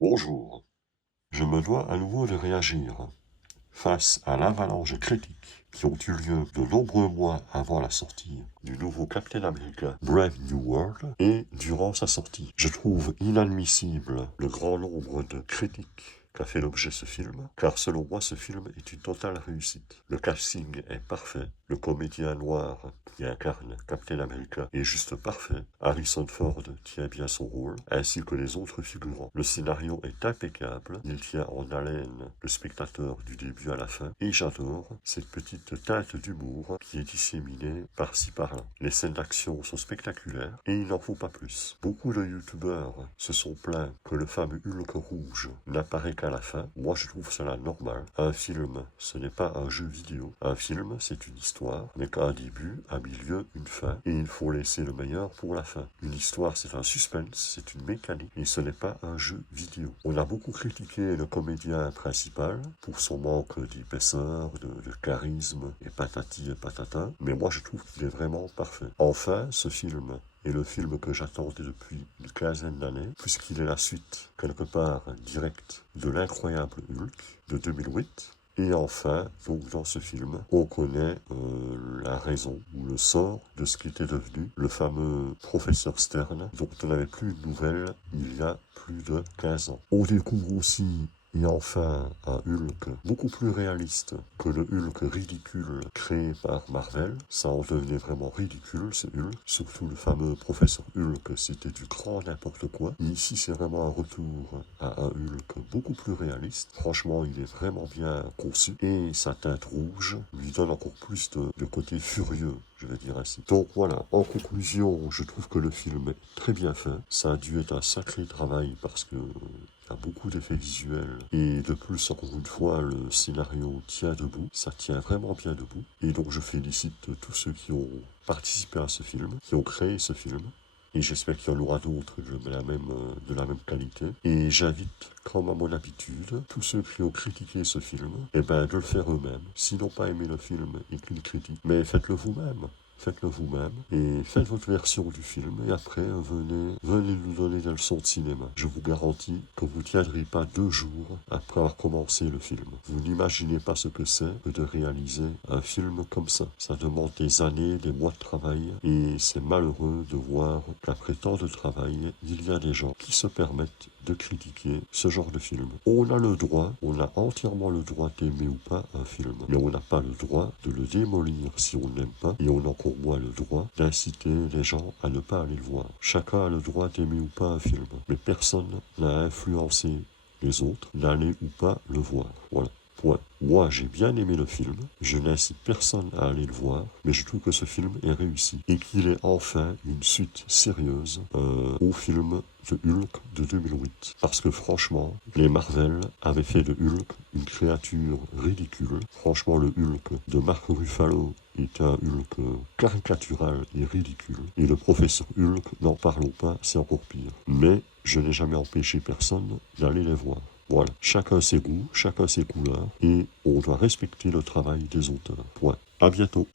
Bonjour. Je me dois à nouveau de réagir face à l'avalanche critique qui ont eu lieu de nombreux mois avant la sortie du nouveau Captain America Brave New World et durant sa sortie. Je trouve inadmissible le grand nombre de critiques qu'a fait l'objet ce film, car selon moi ce film est une totale réussite. Le casting est parfait, le comédien noir qui incarne Captain America est juste parfait, Harrison Ford tient bien son rôle, ainsi que les autres figurants. Le scénario est impeccable, il tient en haleine le spectateur du début à la fin, et j'adore cette petite teinte d'humour qui est disséminée par-ci par-là. Les scènes d'action sont spectaculaires, et il n'en faut pas plus. Beaucoup de youtubeurs se sont plaints que le fameux Hulk rouge n'apparaît qu'à la fin. Moi je trouve cela normal. Un film, ce n'est pas un jeu vidéo. Un film, c'est une histoire, mais qu'un début, un milieu, une fin, et il faut laisser le meilleur pour la fin. Une histoire, c'est un suspense, c'est une mécanique, et ce n'est pas un jeu vidéo. On a beaucoup critiqué le comédien principal pour son manque d'épaisseur, de charisme, et patati et patata, mais moi je trouve qu'il est vraiment parfait. Enfin, ce film est le film que j'attendais depuis une quinzaine d'années, puisqu'il est la suite, quelque part, directe de l'incroyable Hulk de 2008. Et enfin, donc dans ce film, on connaît la raison ou le sort de ce qui était devenu le fameux professeur Stern, dont on n'avait plus de nouvelles il y a plus de 15 ans. On découvre aussi et enfin, un Hulk beaucoup plus réaliste que le Hulk ridicule créé par Marvel. Ça en devenait vraiment ridicule, ce Hulk. Surtout le fameux professeur Hulk, c'était du grand n'importe quoi. Et ici, c'est vraiment un retour à un Hulk beaucoup plus réaliste. Franchement, il est vraiment bien conçu. Et sa teinte rouge lui donne encore plus de côté furieux, je vais dire ainsi. Donc voilà, en conclusion, je trouve que le film est très bien fait. Ça a dû être un sacré travail parce que il y a beaucoup d'effets visuels et de plus, encore une fois, le scénario tient debout, ça tient vraiment bien debout. Et donc je félicite tous ceux qui ont participé à ce film, qui ont créé ce film. Et j'espère qu'il y en aura d'autres de la même qualité. Et j'invite, comme à mon habitude, tous ceux qui ont critiqué ce film, eh ben, de le faire eux-mêmes. S'ils n'ont pas aimé le film et qu'ils critiquent, mais faites-le vous-même. Faites-le vous-même et faites votre version du film et après venez nous donner des leçons de cinéma. Je vous garantis que vous ne tiendrez pas 2 jours après avoir commencé le film. Vous n'imaginez pas ce que c'est que de réaliser un film comme ça. Ça demande des années, des mois de travail et c'est malheureux de voir qu'après tant de travail, il y a des gens qui se permettent de critiquer ce genre de film. On a le droit, on a entièrement le droit d'aimer ou pas un film, mais on n'a pas le droit de le démolir si on n'aime pas, et on a encore moins le droit d'inciter les gens à ne pas aller le voir. Chacun a le droit d'aimer ou pas un film, mais personne n'a influencé les autres d'aller ou pas le voir. Voilà. Point. Moi, j'ai bien aimé le film, je n'incite personne à aller le voir, mais je trouve que ce film est réussi et qu'il est enfin une suite sérieuse au film de Hulk de 2008. Parce que franchement, les Marvel avaient fait de Hulk une créature ridicule. Franchement, le Hulk de Mark Ruffalo est un Hulk caricatural et ridicule. Et le professeur Hulk, n'en parlons pas, c'est encore pire. Mais je n'ai jamais empêché personne d'aller les voir. Voilà, chacun ses goûts, chacun ses couleurs, et on doit respecter le travail des auteurs. Point. À bientôt.